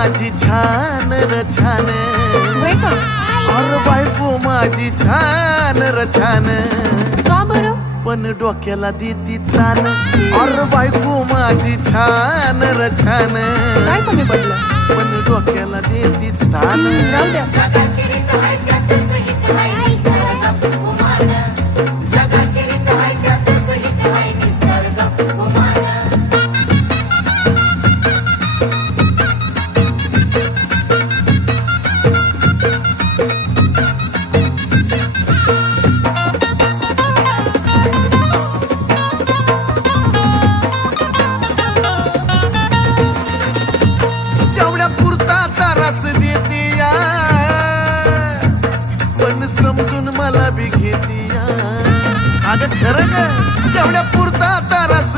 माझी छान र छान, होय का? अरे बायको माझी छान र छान, का बरं? पण डोक्याला देती तान. अरे बायको माझी छान र छान, काय कमी पडलं? पण डोक्याला देती तान. राहू द्या. तेवढ्या पुरता तारास देती या, पण समजून मला बी घेती या. अगं खरं ग, तेवढ्या पुरता तारास